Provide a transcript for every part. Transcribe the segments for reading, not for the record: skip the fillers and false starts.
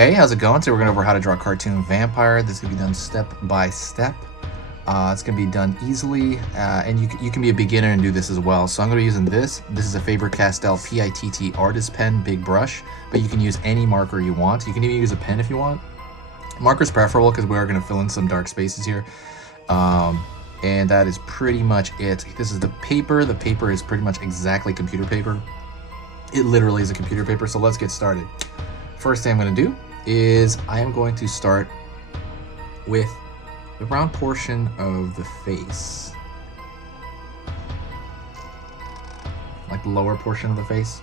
Hey, how's it going? Today we're going over how to draw a cartoon vampire. This is going to be done step by step. It's going to be done easily, and you can be a beginner and do this as well. So I'm going to be using this. This is a Faber-Castell PITT artist pen, big brush, but you can use any marker you want. You can even use a pen if you want. Marker's preferable because we are going to fill in some dark spaces here. And that is pretty much it. This is the paper. The paper is pretty much exactly computer paper. It literally is a computer paper, so let's get started. First thing I'm going to do is I am going to start with the round portion of the face, like the lower portion of the face.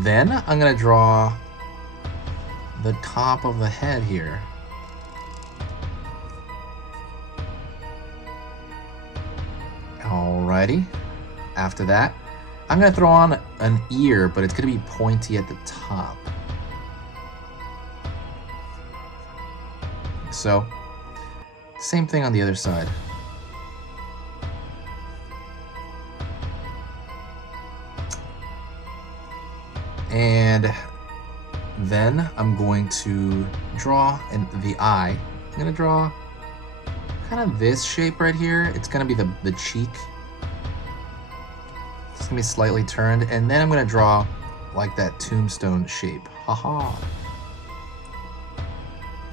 Then I'm going to draw the top of the head here. Alrighty. After that, I'm going to throw on an ear, but it's going to be pointy at the top. So, same thing on the other side. And then I'm going to draw the eye. I'm going to draw kind of this shape right here. It's going to be the cheek. It's gonna be slightly turned, and then I'm gonna draw like that tombstone shape. Haha.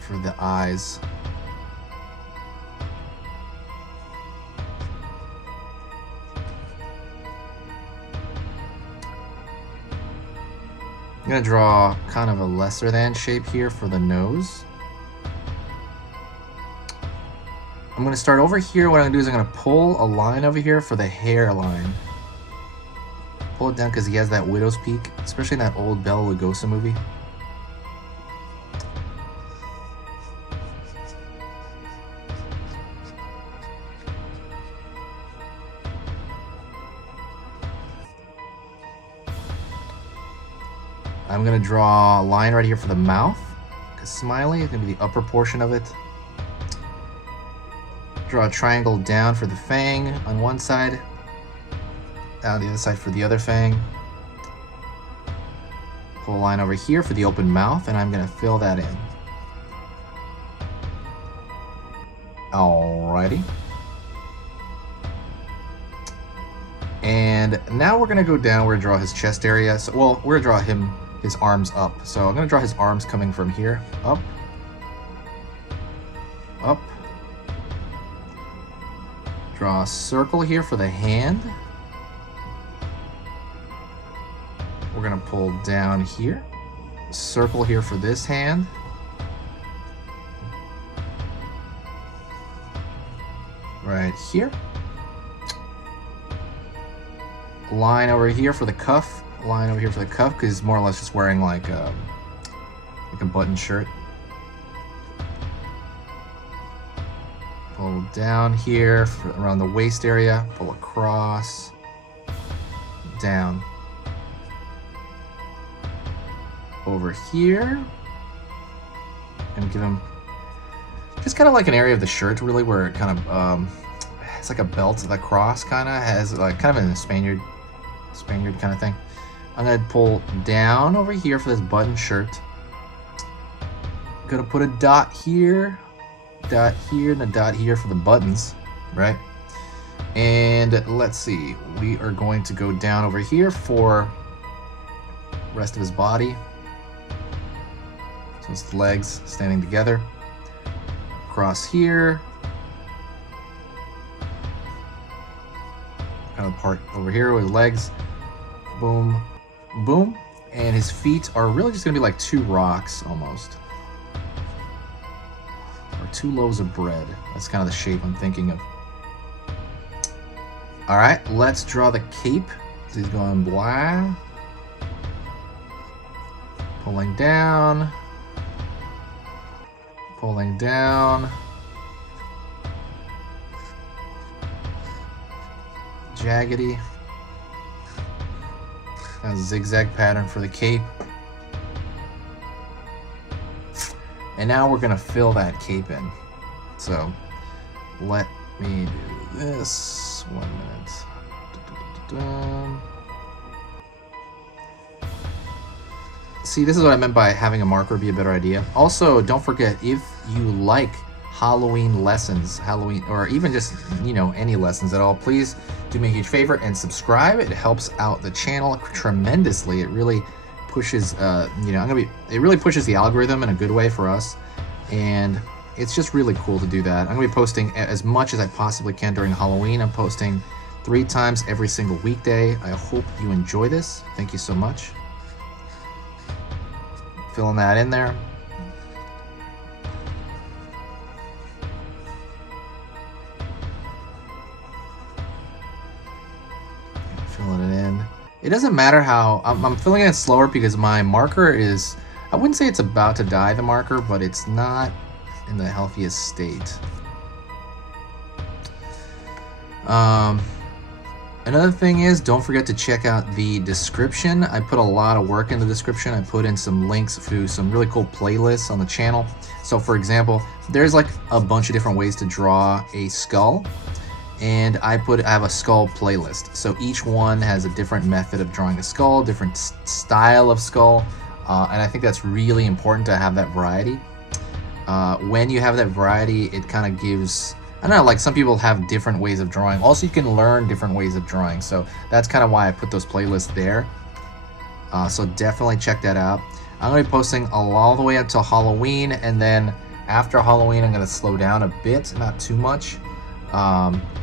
For the eyes. I'm gonna draw kind of a lesser than shape here for the nose. I'm gonna start over here. What I'm gonna do is I'm gonna pull a line over here for the hairline. Pull it down because he has that widow's peak, especially in that old Bela Lugosi movie. I'm going to draw a line right here for the mouth, because smiley is going to be the upper portion of it. Draw a triangle down for the fang on one side. Down the other side for the other fang. Pull a line over here for the open mouth, and I'm going to fill that in. Alrighty. And now we're going to go down. We're going to draw his chest area. So, well, we're going to draw his arms up. So I'm going to draw his arms coming from here. Up. Up. Draw a circle here for the hand. We're going to pull down here, circle here for this hand. Right here. Line over here for the cuff. Line over here for the cuff because he's more or less just wearing like a button shirt. Pull down here around the waist area. Pull across. Down. Over here, and give him just kind of like an area of the shirt, really, where it kind of it's like a belt. The cross kind of has like kind of a Spaniard kind of thing. I'm gonna pull down over here for this button shirt. Gonna put a dot here, and a dot here for the buttons, right? And let's see, we are going to go down over here for the rest of his body. So his legs standing together. Across here. Kind of part over here with his legs. Boom, boom. And his feet are really just going to be like two rocks almost. Or two loaves of bread. That's kind of the shape I'm thinking of. Alright, let's draw the cape. So he's going blah. Pulling down. Pulling down. Jaggedy. A zigzag pattern for the cape. And now we're going to fill that cape in. So let me do this. 1 minute. see, this is what I meant by having a marker be a better idea. Also, don't forget, if you like Halloween lessons, or even just, you know, any lessons at all, please do me a huge favor and subscribe. It helps out the channel tremendously. It really pushes, you know, it really pushes the algorithm in a good way for us, and it's just really cool to do that. I'm gonna be posting as much as I possibly can during Halloween. I'm posting 3 times every single weekday. I hope you enjoy this. Thank you so much. Filling that in there. Filling it in. It doesn't matter how I'm filling it slower because my marker is, I wouldn't say it's about to die, the marker, but it's not in the healthiest state. Another thing is, don't forget to check out the description. I put a lot of work in the description. I put in some links to some really cool playlists on the channel. So for example, there's like a bunch of different ways to draw a skull, and I have a skull playlist. So each one has a different method of drawing a skull, different style of skull, and I think that's really important to have that variety. When you have that variety, it kind of gives, I don't know, like some people have different ways of drawing. Also, you can learn different ways of drawing. So that's kind of why I put those playlists there. So definitely check that out. I'm going to be posting all the way up till Halloween. And then after Halloween, I'm going to slow down a bit, not too much.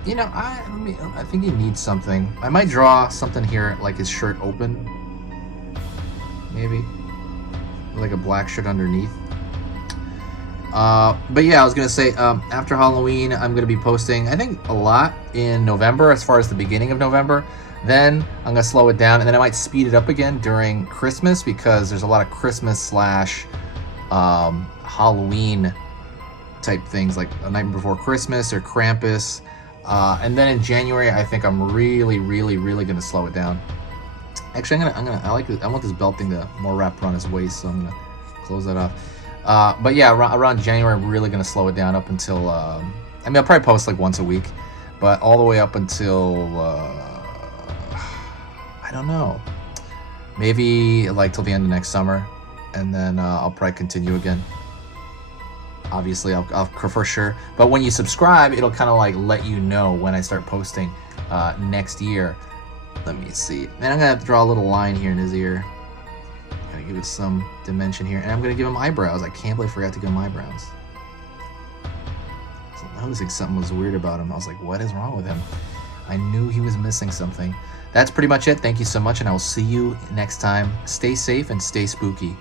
You know, I think he needs something. I might draw something here, like his shirt open. Maybe. Like a black shirt underneath. But yeah, I was gonna say, after Halloween, I'm gonna be posting, I think, a lot in November, as far as the beginning of November. Then I'm gonna slow it down, and then I might speed it up again during Christmas, because there's a lot of Christmas slash Halloween type things, like A Night Before Christmas or Krampus. And then in January, I think I'm really gonna slow it down. Actually, I want this belt thing to more wrap around his waist, so I'm gonna close that off. But yeah, around January, I'm really going to slow it down up until, I mean, I'll probably post like once a week, but all the way up until, I don't know, maybe like till the end of next summer, and then I'll probably continue again. Obviously, I'll for sure, but when you subscribe, it'll kind of like let you know when I start posting next year. Let me see. And I'm going to have to draw a little line here in his ear. Give it some dimension here, and I'm gonna give him eyebrows. I can't believe I forgot to give him eyebrows. So I was noticing something was weird about him. I was like, what is wrong with him? I knew he was missing something. That's pretty much it. Thank you so much, and I will see you next time. Stay safe and stay spooky.